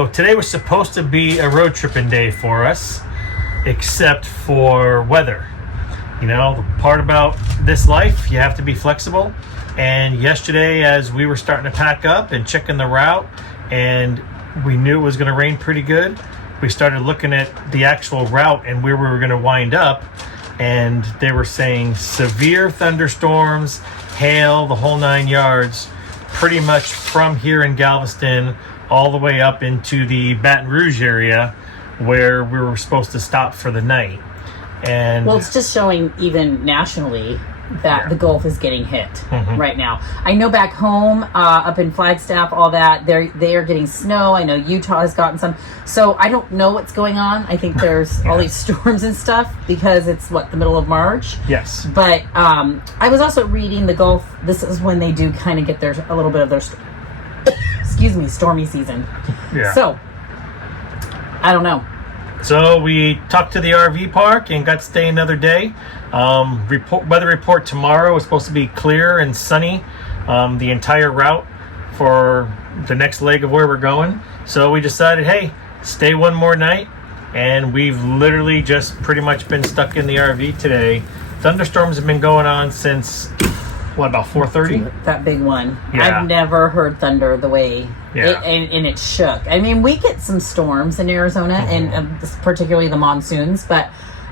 So today was supposed to be a road tripping day for us, except for weather. You know, the part about this life, you have to be flexible. And yesterday, as we were starting to pack up and checking the route, and we knew it was going to rain pretty good, we started looking at the actual route and where we were going to wind up. And they were saying severe thunderstorms, hail, the whole 9 yards, pretty much from here in Galveston all the way up into the Baton Rouge area where we were supposed to stop for the night. And well, it's just showing even nationally that the Gulf is getting hit right now. I know back home, up in Flagstaff, all that, they are getting snow. I know Utah has gotten some. So I don't know what's going on. I think there's all these storms and stuff because it's, the middle of March? Yes. But I was also reading the Gulf. This is when they do kind of get a little bit of their, stormy season. Yeah. So, I don't know. So we talked to the RV park and got to stay another day. Weather report tomorrow is supposed to be clear and sunny, the entire route for the next leg of where we're going. So we decided, hey, stay one more night, and we've literally just pretty much been stuck in the RV today. Thunderstorms have been going on since about 4:30? That big one. Yeah. I've never heard thunder the way Yeah. and it shook. I mean, we get some storms in Arizona, and particularly the monsoons, but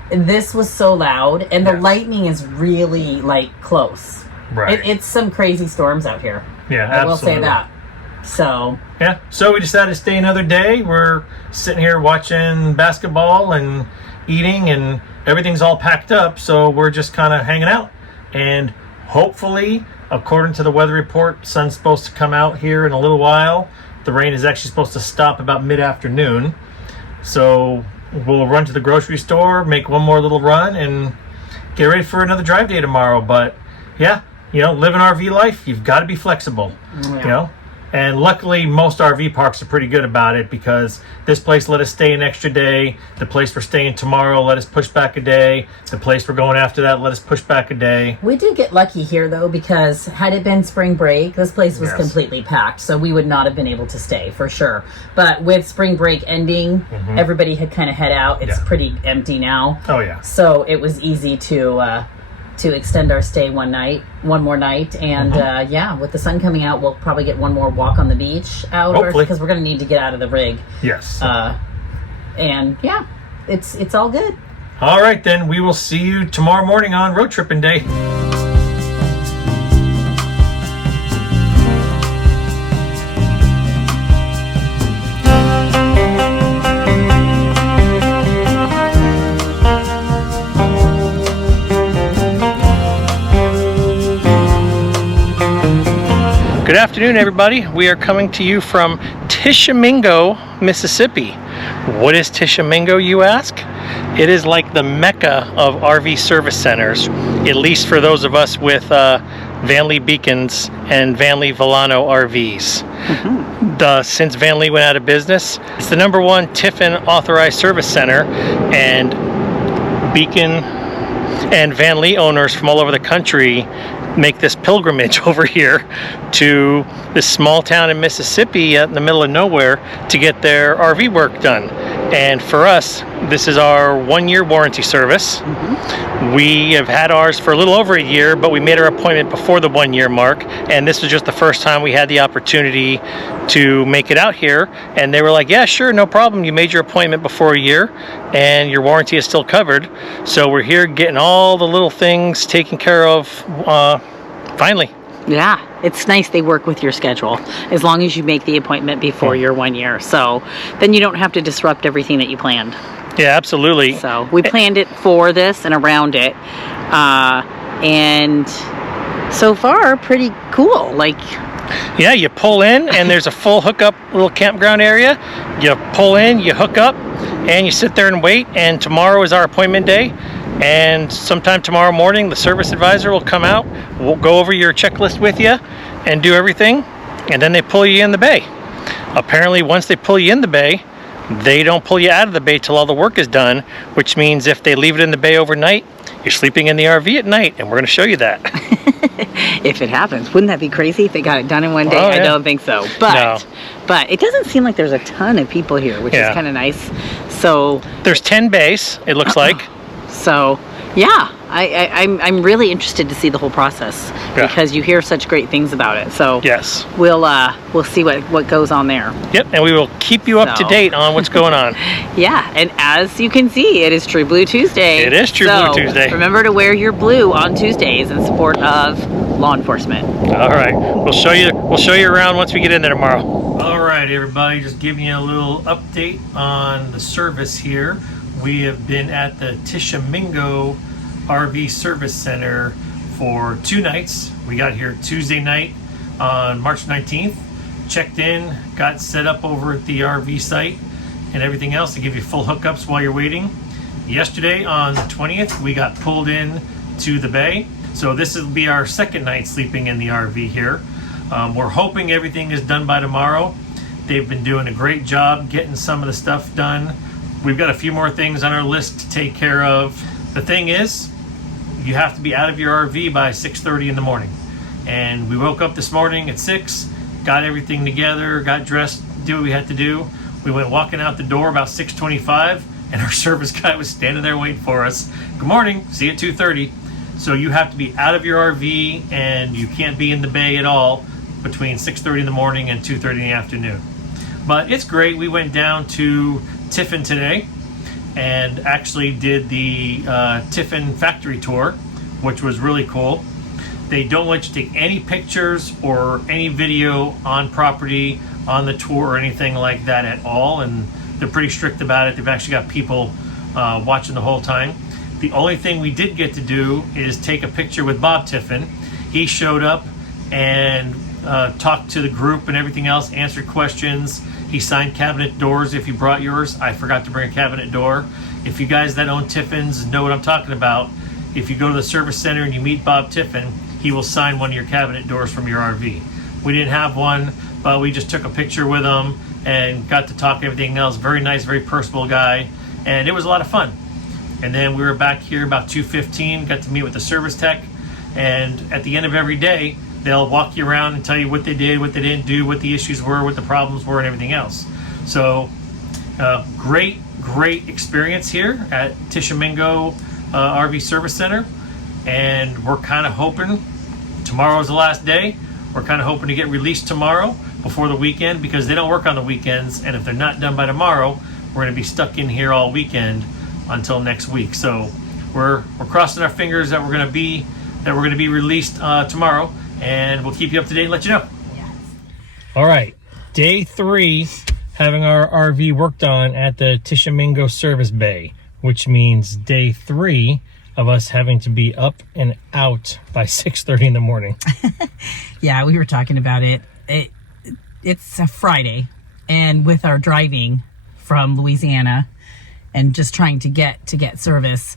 this was so loud, and the lightning is really close. Right. It's some crazy storms out here. Yeah, I will absolutely. say that. So yeah, so we decided to stay another day. We're sitting here watching basketball and eating, and everything's all packed up, so we're just kind of hanging out. And hopefully, according to the weather report, sun's supposed to come out here in a little while. The rain is actually supposed to stop about mid-afternoon. So we'll run to the grocery store, make one more little run, and get ready for another drive day tomorrow. But yeah, live an RV life, you've got to be flexible, And luckily, most RV parks are pretty good about it, because this place let us stay an extra day. The place we're staying tomorrow let us push back a day. The place we're going after that let us push back a day. we did get lucky here, though, because had it been spring break, this place was completely packed, so we would not have been able to stay for sure. But with spring break ending, everybody had kind of head out. It's pretty empty now. Oh yeah. So it was easy to extend our stay one more night, and with the sun coming out, we'll probably get one more walk on the beach out, because we're going to need to get out of the rig. Yes. And yeah, it's all good. All right, then we will see you tomorrow morning on road tripping day. Good afternoon, everybody. We are coming to you from Tishomingo, Mississippi. What is Tishomingo, you ask? It is like the mecca of RV service centers, at least for those of us with Van Lee Beacons and Van Lee Volano RVs. Since Van Lee went out of business, it's the #1 Tiffin authorized service center, and Beacon and Van Lee owners from all over the country make this pilgrimage over here to this small town in Mississippi in the middle of nowhere to get their RV work done. And for us, this is our 1-year warranty service. We have had ours for a little over a year, but we made our appointment before the 1-year mark, and this was just the first time we had the opportunity to make it out here. And they were like, yeah, sure, no problem. You made your appointment before a year and your warranty is still covered. So we're here getting all the little things taken care of finally. Yeah, it's nice they work with your schedule as long as you make the appointment before your 1 year. So then you don't have to disrupt everything that you planned. Yeah, absolutely. So we planned it for this and around it. And so far, pretty cool. Yeah, you pull in and there's a full hookup little campground area. You pull in, you hook up, and you sit there and wait. And tomorrow is our appointment day. And sometime tomorrow morning, the service advisor will come out. We'll go over your checklist with you and do everything. And then they pull you in the bay. Apparently, once they pull you in the bay, they don't pull you out of the bay till all the work is done, which means if they leave it in the bay overnight, You're sleeping in the RV at night, and we're going to show you that. If it happens. Wouldn't that be crazy if they got it done in one day? Oh, yeah. I don't think so. But it doesn't seem like there's a ton of people here, which is kind of nice. So there's 10 bays, it looks like. So yeah, I'm really interested to see the whole process because you hear such great things about it. So yes, we'll see what goes on there. Yep, and we will keep you up to date on what's going on. Yeah, and as you can see, it is True Blue Tuesday. It is True Blue Tuesday. Remember to wear your blue on Tuesdays in support of law enforcement. All right, we'll show you around once we get in there tomorrow. All right, everybody, just giving you a little update on the service here. We have been at the Tishomingo RV Service Center for 2 nights. We got here Tuesday night on March 19th, checked in, got set up over at the RV site and everything else to give you full hookups while you're waiting. Yesterday on the 20th, we got pulled in to the bay. So this will be our second night sleeping in the RV here. We're hoping everything is done by tomorrow. They've been doing a great job getting some of the stuff done. We've got a few more things on our list to take care of. The thing is, you have to be out of your RV by 6:30 in the morning. And we woke up this morning at 6, got everything together, got dressed, did what we had to do. We went walking out the door about 6:25, and our service guy was standing there waiting for us. Good morning, see you at 2:30. So you have to be out of your RV, and you can't be in the bay at all between 6:30 in the morning and 2:30 in the afternoon. But it's great. We went down to Tiffin today and actually did the Tiffin factory tour, which was really cool. They don't let you take any pictures or any video on property, on the tour, or anything like that at all, and they're pretty strict about it. They've actually got people watching the whole time. The only thing we did get to do is take a picture with Bob Tiffin. He showed up and talked to the group and everything else, answered questions. He signed cabinet doors if you brought yours. I forgot to bring a cabinet door. If you guys that own Tiffins know what I'm talking about, if you go to the service center and you meet Bob Tiffin, he will sign one of your cabinet doors from your RV. We didn't have one, but we just took a picture with him and got to talk everything else. Very nice, very personable guy, and it was a lot of fun. And then we were back here about 2:15, got to meet with the service tech, and at the end of every day, they'll walk you around and tell you what they did, what they didn't do, what the issues were, what the problems were, and everything else. So, great experience here at Tishomingo RV Service Center. And we're kind of hoping tomorrow's the last day. We're kind of hoping to get released tomorrow before the weekend, because they don't work on the weekends. And if they're not done by tomorrow, we're going to be stuck in here all weekend until next week. So we're crossing our fingers that we're going to be released tomorrow. And we'll keep you up to date and let you know. Yes. All right, day 3, having our RV worked on at the Tishomingo Service Bay, which means day 3 of us having to be up and out by 6:30 in the morning. Yeah, we were talking about it. It's a Friday, and with our driving from Louisiana and just trying to get service,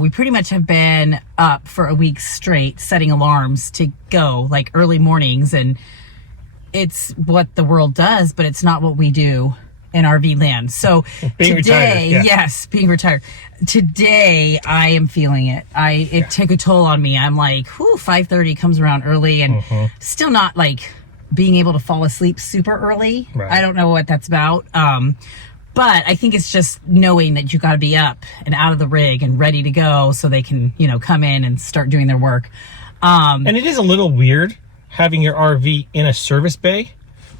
we pretty much have been up for a week straight, setting alarms to go, like early mornings, and it's what the world does, but it's not what we do in RV land. So being today, retired, yes, being retired. Today, I am feeling it. It took a toll on me. I'm like, 5:30 comes around early, and still not like being able to fall asleep super early. Right. I don't know what that's about. But I think it's just knowing that you got to be up and out of the rig and ready to go so they can, come in and start doing their work. And it is a little weird having your RV in a service bay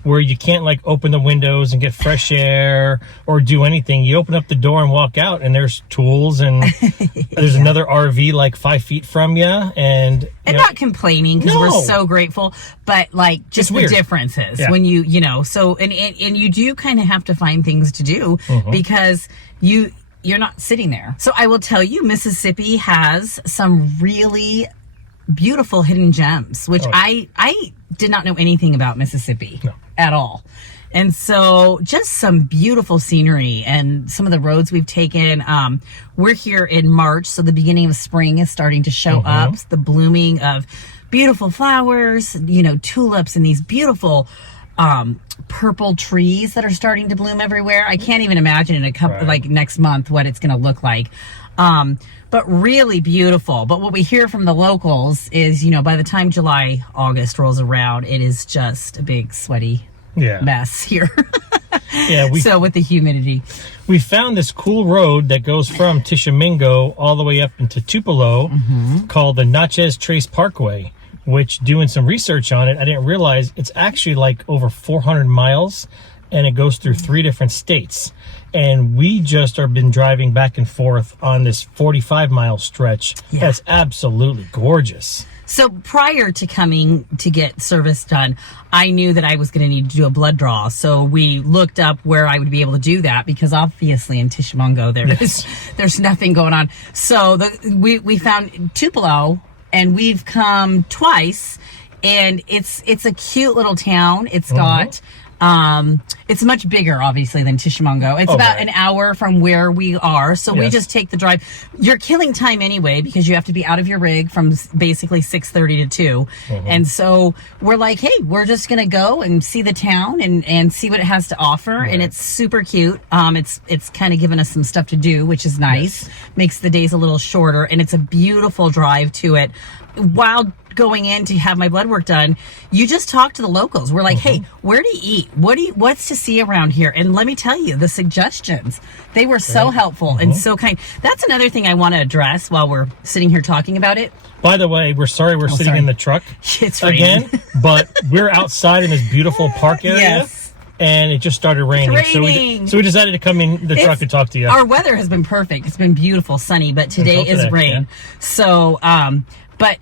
where you can't like open the windows and get fresh air or do anything. You open up the door and walk out, and there's tools, and there's another RV like 5 feet from you. And not complaining, because we're so grateful, but like just the differences when so and you do kind of have to find things to do because you're not sitting there. So I will tell you, Mississippi has some really beautiful hidden gems, which I did not know anything about Mississippi at all. And so just some beautiful scenery and some of the roads we've taken. We're here in March, so the beginning of spring is starting to show up. The blooming of beautiful flowers, tulips, and these beautiful purple trees that are starting to bloom everywhere. I can't even imagine in a couple like next month what it's going to look like. But really beautiful. But what we hear from the locals is, you know, by the time July, August rolls around, it is just a big sweaty mess here. So with the humidity. We found this cool road that goes from Tishomingo all the way up into Tupelo called the Natchez Trace Parkway, which, doing some research on it, I didn't realize it's actually like over 400 miles and it goes through 3 different states. And we just have been driving back and forth on this 45-mile stretch. That's absolutely gorgeous. So prior to coming to get service done, I knew that I was going to need to do a blood draw. So we looked up where I would be able to do that, because obviously in Tishomingo there's nothing going on. So we found Tupelo, and we've come twice, and it's a cute little town. It's got it's much bigger, obviously, than Tishomingo. It's about an hour from where we are, so we just take the drive. You're killing time anyway, because you have to be out of your rig from basically 6:30 to 2. And so we're like, hey, we're just gonna go and see the town and see what it has to offer. And it's super cute. It's kind of given us some stuff to do, which is nice. Makes the days a little shorter, and it's a beautiful drive to it. While going in to have my blood work done, you just talk to the locals. We're like, hey, where do you eat? What's to see around here? And let me tell you, the suggestions, they were so helpful and so kind. That's another thing I want to address while we're sitting here talking about it. By the way, we're sorry we're sitting in the truck it's again, but we're outside in this beautiful park area. And it just started raining. So we decided to come in the truck and talk to you. Our weather has been perfect. It's been beautiful, sunny, but today is rain. So, but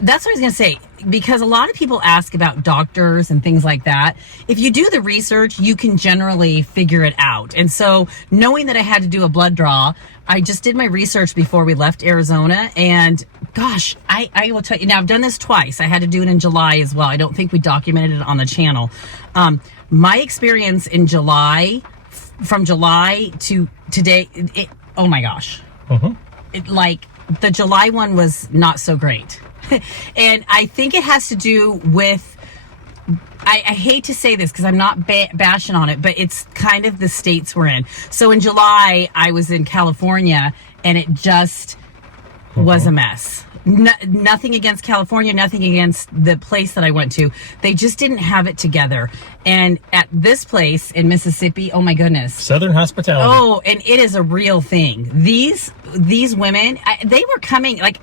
that's what I was going to say, because a lot of people ask about doctors and things like that. If you do the research, you can generally figure it out. And so knowing that I had to do a blood draw, I just did my research before we left Arizona. And gosh, I will tell you, now I've done this twice. I had to do it in July as well. I don't think we documented it on the channel. My experience in July, from July to today, oh my gosh. The July one was not so great. And I think it has to do with, I hate to say this because I'm not bashing on it, but it's kind of the states we're in. So in July, I was in California, and it just was a mess. Nothing against California, nothing against the place that I went to. They just didn't have it together. And at this place in Mississippi, oh my goodness. Southern hospitality. Oh, and it is a real thing. These women, they were coming, like,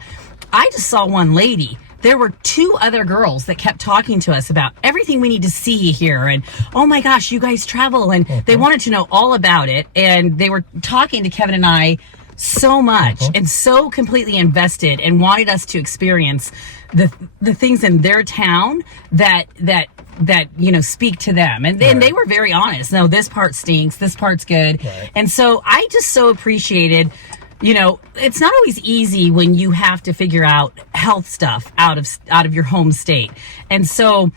I just saw one lady. There were 2 other girls that kept talking to us about everything we need to see here. And, oh my gosh, you guys travel. And they wanted to know all about it. And they were talking to Kevin and I so much and so completely invested, and wanted us to experience the things in their town that you know, speak to them. And then they were very honest. No, this part stinks, this part's good. And so I just so appreciated, you know, it's not always easy when you have to figure out health stuff out of your home state. And so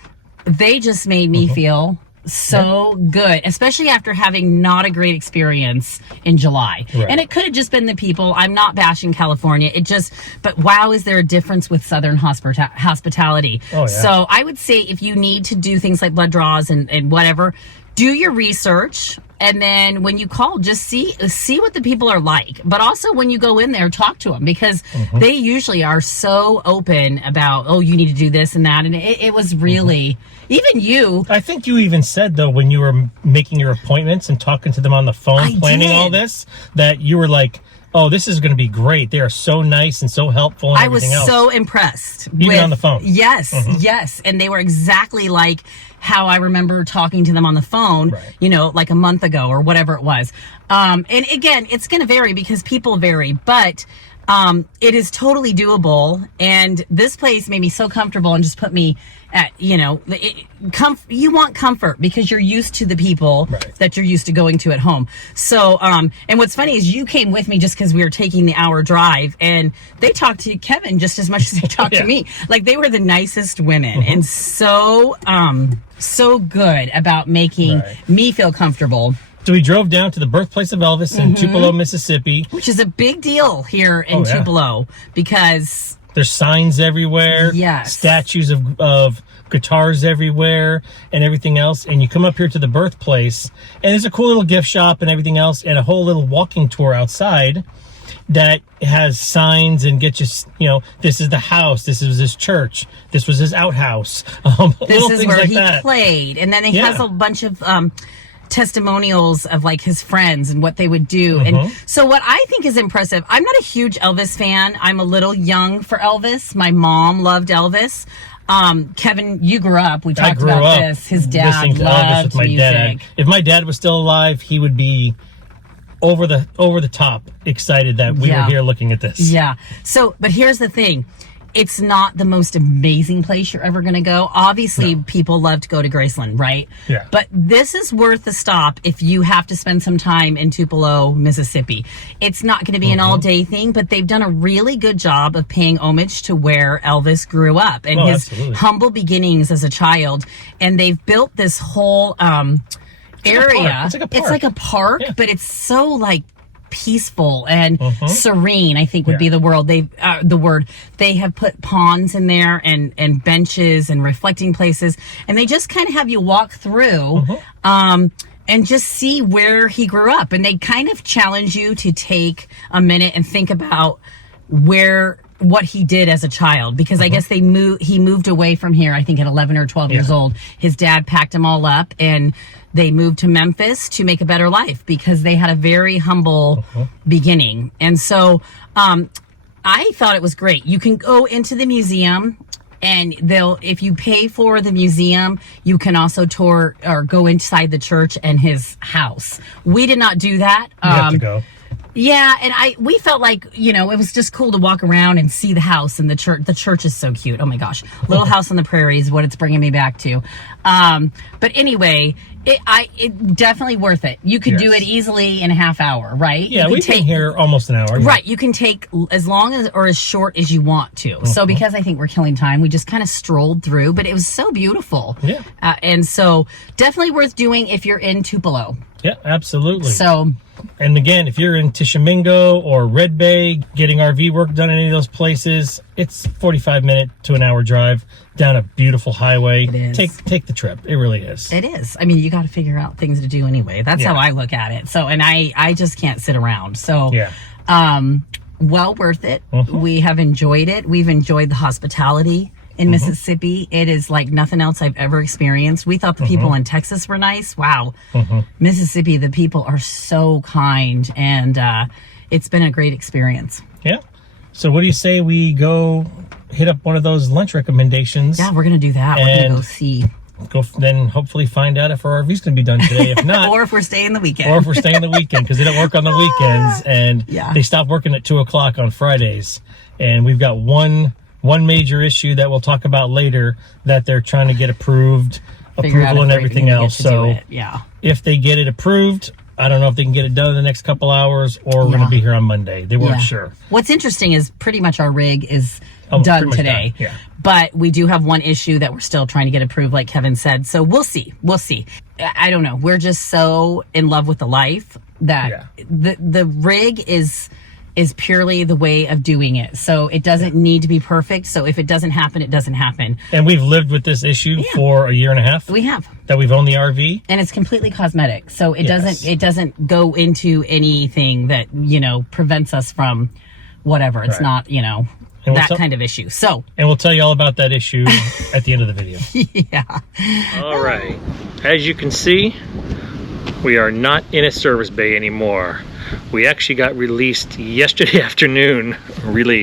they just made me feel so good, especially after having not a great experience in July. And it could have just been the people. I'm not bashing California. But wow, is there a difference with Southern hospitality? So I would say, if you need to do things like blood draws and whatever, do your research. And then when you call, just see what the people are like. But also when you go in there, talk to them, because they usually are so open about, oh, you need to do this and that. And it was really, even you. I think you even said, though, when you were making your appointments and talking to them on the phone, planning all this, that you were like, oh, this is going to be great. They are so nice and so helpful and everything else. I was so impressed. Even on the phone. Yes, yes. And they were exactly like how I remember talking to them on the phone, you know, like a month ago or whatever it was. And again, it's going to vary because people vary, but it is totally doable. And this place made me so comfortable and just put me at, you know, you want comfort because you're used to the people that you're used to going to at home. So, and what's funny is you came with me just because we were taking the hour drive, and they talked to Kevin just as much as they talked to me. Like, they were the nicest women and so good about making me feel comfortable. So we drove down to the birthplace of Elvis in Tupelo, Mississippi. Which is a big deal here in Tupelo, because There's signs everywhere. Yes. Statues of guitars everywhere and everything else. And you come up here to the birthplace, and there's a cool little gift shop and everything else, and a whole little walking tour outside that has signs and gets you, you know, this is the house, this is his church, this was his outhouse. This is where he played. And then he has a bunch of testimonials of like his friends and what they would do. And so what I think is impressive, I'm not a huge Elvis fan. I'm a little young for Elvis. My mom loved Elvis. Kevin, you grew up. We talked about this. His dad loved music. Dad. If my dad was still alive, he would be over the top excited that we were here looking at this. Yeah. So, but here's the thing. It's not the most amazing place you're ever going to go. Obviously, people love to go to Graceland, right? Yeah. But this is worth the stop if you have to spend some time in Tupelo, Mississippi. It's not going to be an all-day thing, but they've done a really good job of paying homage to where Elvis grew up and his humble beginnings as a child. And they've built this whole area. It's like a park, but it's so like peaceful and serene, I think would be the word. They have put ponds in there and benches and reflecting places, and they just kind of have you walk through and just see where he grew up. And they kind of challenge you to take a minute and think about what he did as a child, because I guess he moved away from here, I think at 11 or 12 years old. His dad packed him all up and they moved to Memphis to make a better life because they had a very humble beginning. And so I thought it was great. You can go into the museum, and if you pay for the museum, you can also tour or go inside the church and his house. We did not do that. You have to go. Yeah, and we felt like, you know, it was just cool to walk around and see the house and the church. The church is so cute. Oh my gosh. Little House on the Prairie is what it's bringing me back to. But anyway, it definitely worth it. You could do it easily in a half hour, right? Yeah, we've been here almost an hour. Yeah. Right, you can take as long as or as short as you want to. So because I think we're killing time, we just kind of strolled through, but it was so beautiful. Yeah. And so definitely worth doing if you're in Tupelo. Yeah, absolutely. So, and again, if you're in Tishomingo or Red Bay, getting RV work done in any of those places, it's 45-minute to an hour drive down a beautiful highway. It is. Take the trip. It really is. It is. I mean, you got to figure out things to do anyway. That's how I look at it. So, and I just can't sit around. So, well worth it. We have enjoyed it. We've enjoyed the hospitality in Mississippi. It is like nothing else I've ever experienced. We thought the people in Texas were nice. Wow. Mississippi, the people are so kind, and it's been a great experience. Yeah. So what do you say we go hit up one of those lunch recommendations? Yeah, we're going to do that. We're going to go see. Then hopefully find out if our RV's going to be done today. If not, or if we're staying the weekend. Or if we're staying the weekend, because they don't work on the weekends, and they stop working at 2 o'clock on Fridays. And we've got one major issue that we'll talk about later that they're trying to get approval and everything else. So if they get it approved, I don't know if they can get it done in the next couple hours, or we're going to be here on Monday. They weren't sure. What's interesting is pretty much our rig is done today. Yeah. But we do have one issue that we're still trying to get approved, like Kevin said. So we'll see. We'll see. I don't know. We're just so in love with the life that the rig is purely the way of doing it. So it doesn't need to be perfect. So if it doesn't happen, it doesn't happen. And we've lived with this issue for a year and a half. We have. That we've owned the RV. And it's completely cosmetic. So it doesn't go into anything that, you know, prevents us from whatever. It's not, you know, that kind of issue. So. And we'll tell you all about that issue at the end of the video. All right. As you can see, we are not in a service bay anymore. We actually got released yesterday afternoon. We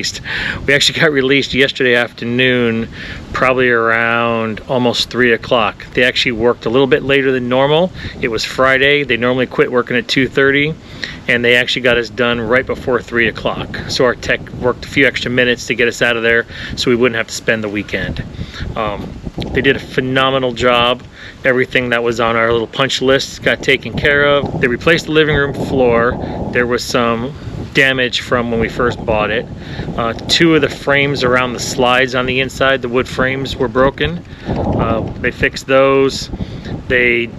actually got released yesterday afternoon, probably around almost 3 o'clock. They actually worked a little bit later than normal. It was Friday. They normally quit working at 2:30, and they actually got us done right before 3 o'clock. So our tech worked a few extra minutes to get us out of there so we wouldn't have to spend the weekend. They did a phenomenal job. Everything that was on our little punch list got taken care of. They replaced the living room floor. There was some damage from when we first bought it. 2 of the frames around the slides on the inside, the wood frames, were broken. They fixed those. They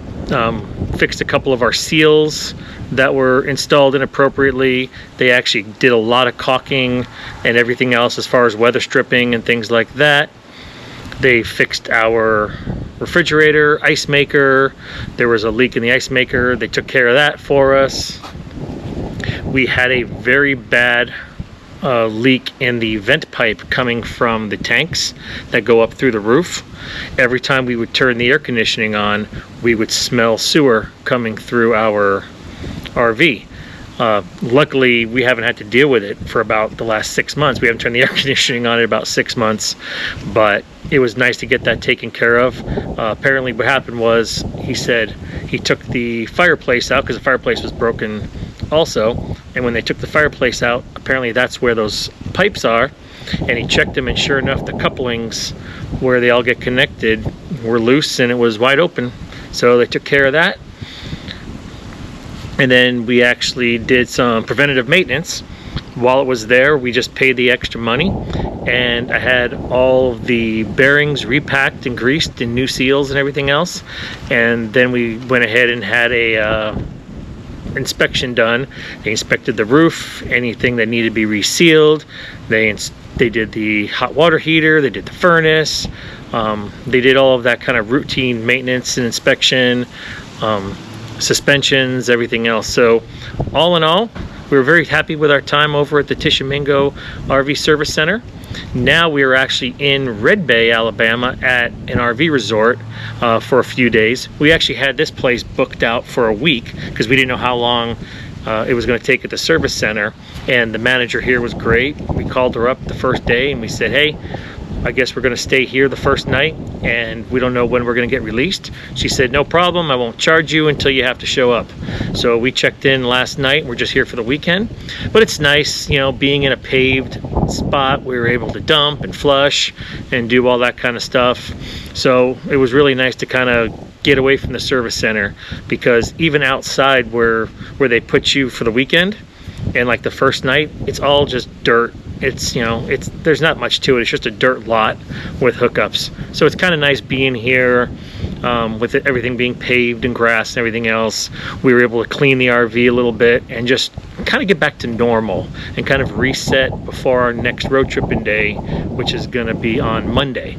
fixed a couple of our seals that were installed inappropriately. They actually did a lot of caulking and everything else as far as weather stripping and things like that. They fixed our refrigerator, ice maker. There was a leak in the ice maker. They took care of that for us. We had a very bad leak in the vent pipe coming from the tanks that go up through the roof. Every time we would turn the air conditioning on, we would smell sewer coming through our RV. Luckily, we haven't had to deal with it for about the last 6 months. We haven't turned the air conditioning on in about 6 months, but it was nice to get that taken care of. Apparently what happened was, he said he took the fireplace out because the fireplace was broken also, and when they took the fireplace out, apparently that's where those pipes are, and he checked them, and sure enough, the couplings where they all get connected were loose and it was wide open. So they took care of that. And then we actually did some preventative maintenance. While it was there, we just paid the extra money, and I had all the bearings repacked and greased and new seals and everything else. And then we went ahead and had a inspection done. They inspected the roof, anything that needed to be resealed. They did the hot water heater, they did the furnace, they did all of that kind of routine maintenance and inspection, suspensions, everything else. So all in all, we were very happy with our time over at the Tishomingo RV Service Center. Now we are actually in Red Bay, Alabama at an RV resort for a few days. We actually had this place booked out for a week because we didn't know how long it was going to take at the service center, and the manager here was great. We called her up the first day and we said, hey, I guess we're going to stay here the first night and we don't know when we're going to get released. She said, no problem, I won't charge you until you have to show up. So we checked in last night. We're just here for the weekend, but it's nice, you know, being in a paved spot. We were able to dump and flush and do all that kind of stuff. So it was really nice to kind of get away from the service center, because even outside where they put you for the weekend and like the first night, it's all just dirt. It's, you know, there's not much to it. It's just a dirt lot with hookups. So it's kind of nice being here with everything being paved and grass and everything else. We were able to clean the RV a little bit and just kind of get back to normal and kind of reset before our next road tripping day, which is going to be on Monday.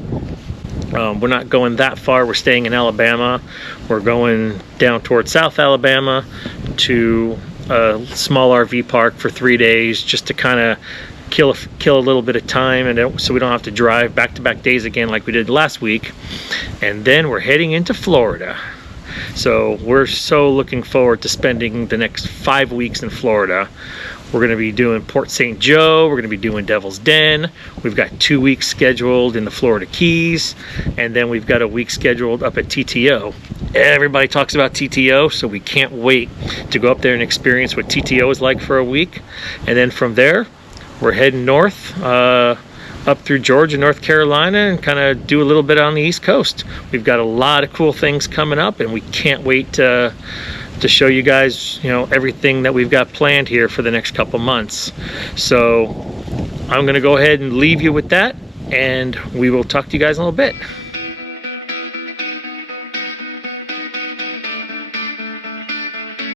We're not going that far. We're staying in Alabama. We're going down towards South Alabama to a small RV park for 3 days, just to kind of kill a little bit of time, and so we don't have to drive back-to-back days again like we did last week. And then we're heading into Florida. So we're so looking forward to spending the next 5 weeks in Florida. We're going to be doing Port St. Joe. We're going to be doing Devil's Den. We've got 2 weeks scheduled in the Florida Keys, and then we've got a week scheduled up at TTO. Everybody talks about TTO, so we can't wait to go up there and experience what TTO is like for a week. And then from there, we're heading north up through Georgia, North Carolina, and kind of do a little bit on the East Coast. We've got a lot of cool things coming up, and we can't wait to show you guys, you know, everything that we've got planned here for the next couple months. So I'm going to go ahead and leave you with that, and we will talk to you guys in a little bit.